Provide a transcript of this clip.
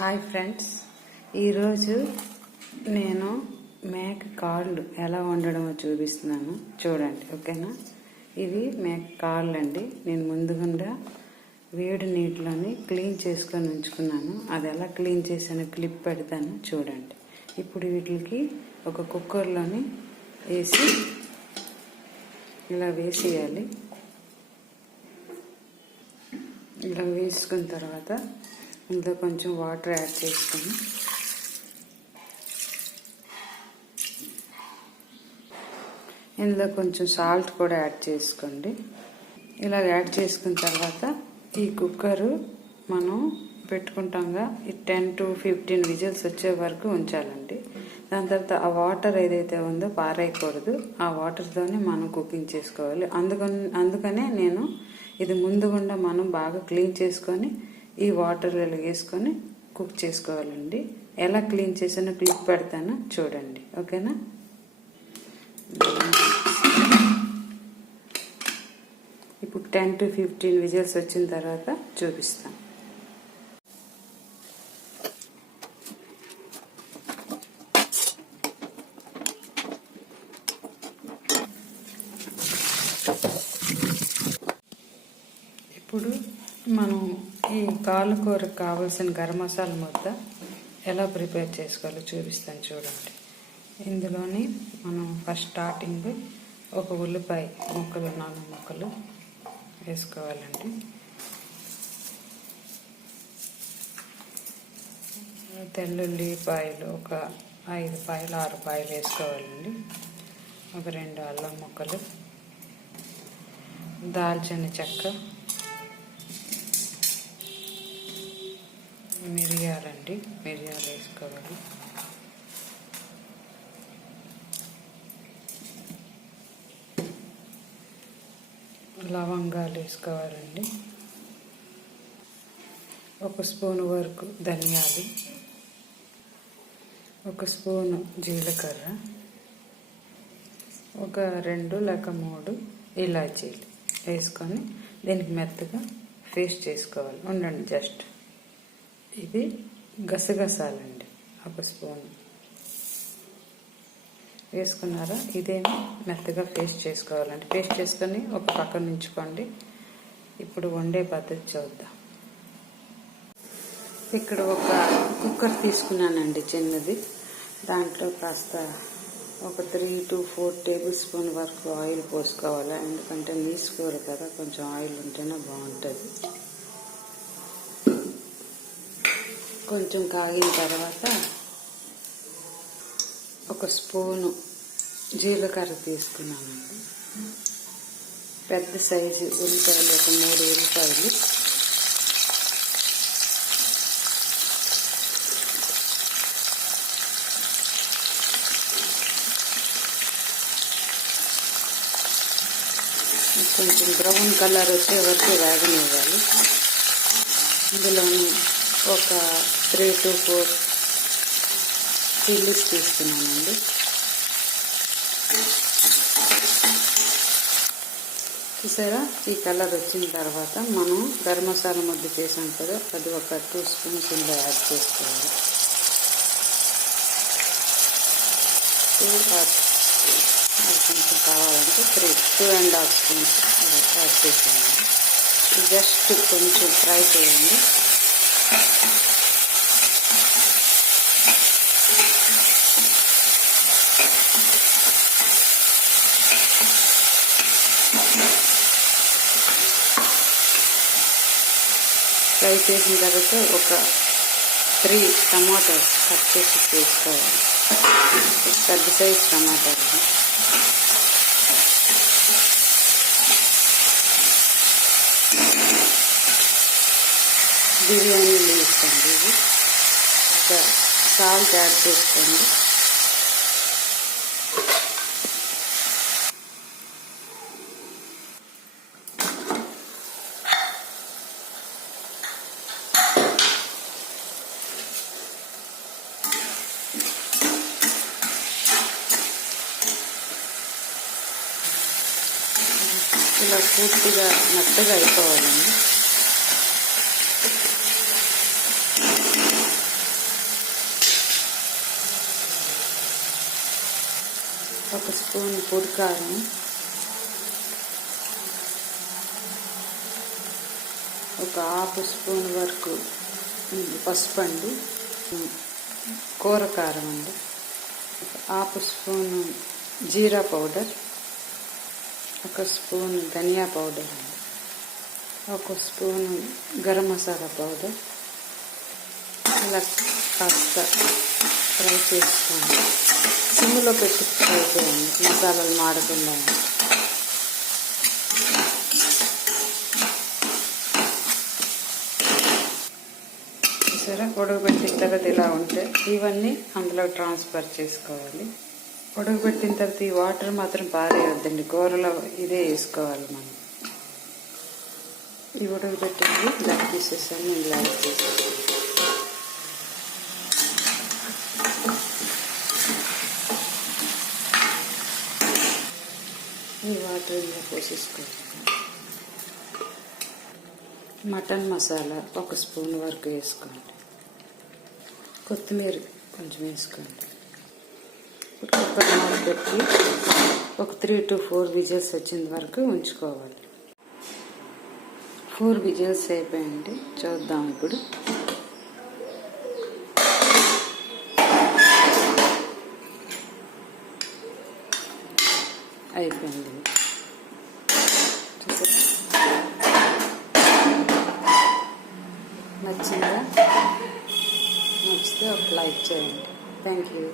Hi friends. ఈరోజు నేను మేక కాళ్ళు ఎలా వండడమో చూపిస్తున్నాను. చూడండి ఓకేనా? ఇవి మేక కాళ్ళు అండి నేను ముందుగుండా వేడి నీటిలోని క్లీన్ చేసుకొని ఉంచుకున్నాను. అది ఎలా క్లీన్ చేసానో క్లిప్ పెడతాను. చూడండి. ఇప్పుడు వీటికి ఒక కుక్కర్లోని వేసి ఇలా వేసేయాలి. ఇలా వేసుకున్న తర్వాత ఇందులో కొంచెం వాటర్ యాడ్ చేసుకొని ఇందులో కొంచెం సాల్ట్ కూడా యాడ్ చేసుకోండి. ఇలా యాడ్ చేసుకున్న తర్వాత ఈ కుక్కరు మనం పెట్టుకుంటాంగా ఈ టెన్ టు ఫిఫ్టీన్ విజిల్స్ వచ్చే వరకు ఉంచాలండి. దాని తర్వాత ఆ వాటర్ ఏదైతే ఉందో పారేయకూడదు. ఆ వాటర్తోనే మనం కుకింగ్ చేసుకోవాలి. అందుకని అందుకనే నేను ఇది ముందుగుండా మనం బాగా క్లీన్ చేసుకొని ఈ వాటర్ వేసుకొని కుక్ చేసుకోవాలండి. ఎలా క్లీన్ చేసానో క్లిక్ పెడతాను చూడండి. ఓకేనా? ఇప్పుడు టెన్ టు ఫిఫ్టీన్ విజిల్స్ వచ్చిన తర్వాత చూపిస్తాను. ఇప్పుడు మనం ఈ కాలు కూరకు కావాల్సిన గరం మసాలా ముద్ద ఎలా ప్రిపేర్ చేసుకోవాలో చూపిస్తాను చూడండి. ఇందులోని మనం ఫస్ట్ స్టార్టింగ్ ఒక ఉల్లిపాయ ముక్కలు నాలుగు ముక్కలు వేసుకోవాలండి. తెల్లుల్లిపాయలు ఒక ఐదు పాయలు ఆరు పాయలు వేసుకోవాలండి. ఒక రెండు అల్లం ముక్కలు దాల్చిన చెక్క మిరియాలండి. మిరియాలు వేసుకోవాలి. లవంగాలు వేసుకోవాలండి. ఒక స్పూన్ వరకు ధనియాలు. ఒక స్పూను జీలకర్ర. ఒక రెండు లేక మూడు ఇలాచీలు వేసుకొని దీనికి మెత్తగా పేస్ట్ చేసుకోవాలి. ఉండండి జస్ట్. ఇది గసగసాలండి ఒక స్పూన్. వేసుకున్నారా? ఇదేమి మెత్తగా పేస్ట్ చేసుకోవాలండి. పేస్ట్ చేసుకొని ఒక పక్కన ఉంచుకోండి. ఇప్పుడు వండే పద్ధతి చూద్దాం. ఇక్కడ ఒక కుక్కర్ తీసుకున్నానండి చిన్నది. దాంట్లో కాస్త ఒక three to four tablespoon వరకు ఆయిల్ పోసుకోవాలి. ఎందుకంటే నీసుకోరు కదా కొంచెం ఆయిల్ ఉంటేనే బాగుంటుంది. కొంచెం కాగిన తర్వాత ఒక స్పూను జీలకర్ర తీసుకున్నామండి పెద్ద సైజు ఉల్లిపాయలు ఒక మూడు ఉల్లిపాయలు. కొంచెం బ్రౌన్ కలర్ వచ్చే వరకు వేగనివ్వాలి ఇందులోని ఒక త్రీ టు ఫోర్ చిల్లీస్ తీసుకున్నానండి. చూసారా? ఈ కలర్ వచ్చిన తర్వాత మనం గరం మసాలా ముద్ద చేసాం కదా అది ఒక టూ స్పూన్స్ ఇందులో యాడ్ చేసుకోవాలి. టూ కొంచెం కావాలంటే three two and half spoons add చేసాను జస్ట్ కొంచెం ఫ్రై చేయండి. ఫ్రై చేసిన తర్వాత ఒక త్రీ టమాటోస్ కట్ చేసి వేసుకోవాలి పెద్ద సైజ్ టమాటాలు. బిర్యానీ వేసుకోండి ఇది ఒక సాల్ట్ యాడ్ చేసుకోండి. పూర్తిగా మెత్తగా అయిపోవాలండి ఒక స్పూన్ పొడికారం. ఒక హాఫ్ స్పూన్ వరకు పసుపు అండి కూర కారం అండి. Half spoon jeera powder. ఒక స్పూన్ ధనియా పౌడర్ ఒక స్పూన్ గరం మసాలా పౌడర్ ఇలా కాస్త ఫ్రై చేసుకోండి. సిమ్లో పెట్టి ఫ్రై చేయండి మసాలాలు మాడకుండా సరే చూసారా? ఉడకబెట్టిన తర్వాత ఇలా ఉంటే ఇవన్నీ అందులో ట్రాన్స్ఫర్ చేసుకోవాలి. ఉడకబెట్టిన తర్వాత ఈ వాటర్ మాత్రం పారేయొద్దండి. కూరలో ఇదే వేసుకోవాలి మనం. ఈ ఉడకబెట్టింది ఇలా తీసేసాను ఇలా తీసేసాను ఈ వాటర్ ఇలా పోసేసుకోవాలి. మటన్ మసాలా ఒక స్పూన్ వరకు వేసుకోండి. కొత్తిమీర కొంచెం వేసుకోండి. ఇప్పుడు కుక్కర్ మూత పెట్టి ఒక త్రీ టు ఫోర్ విజిల్స్ వచ్చిన వరకు ఉంచుకోవాలి. ఫోర్ విజిల్స్ అయిపోయండి చూద్దాం ఇప్పుడు. అయిపోయింది. నచ్చిందా? నచ్చితే ఒక లైక్ చేయండి. Thank you.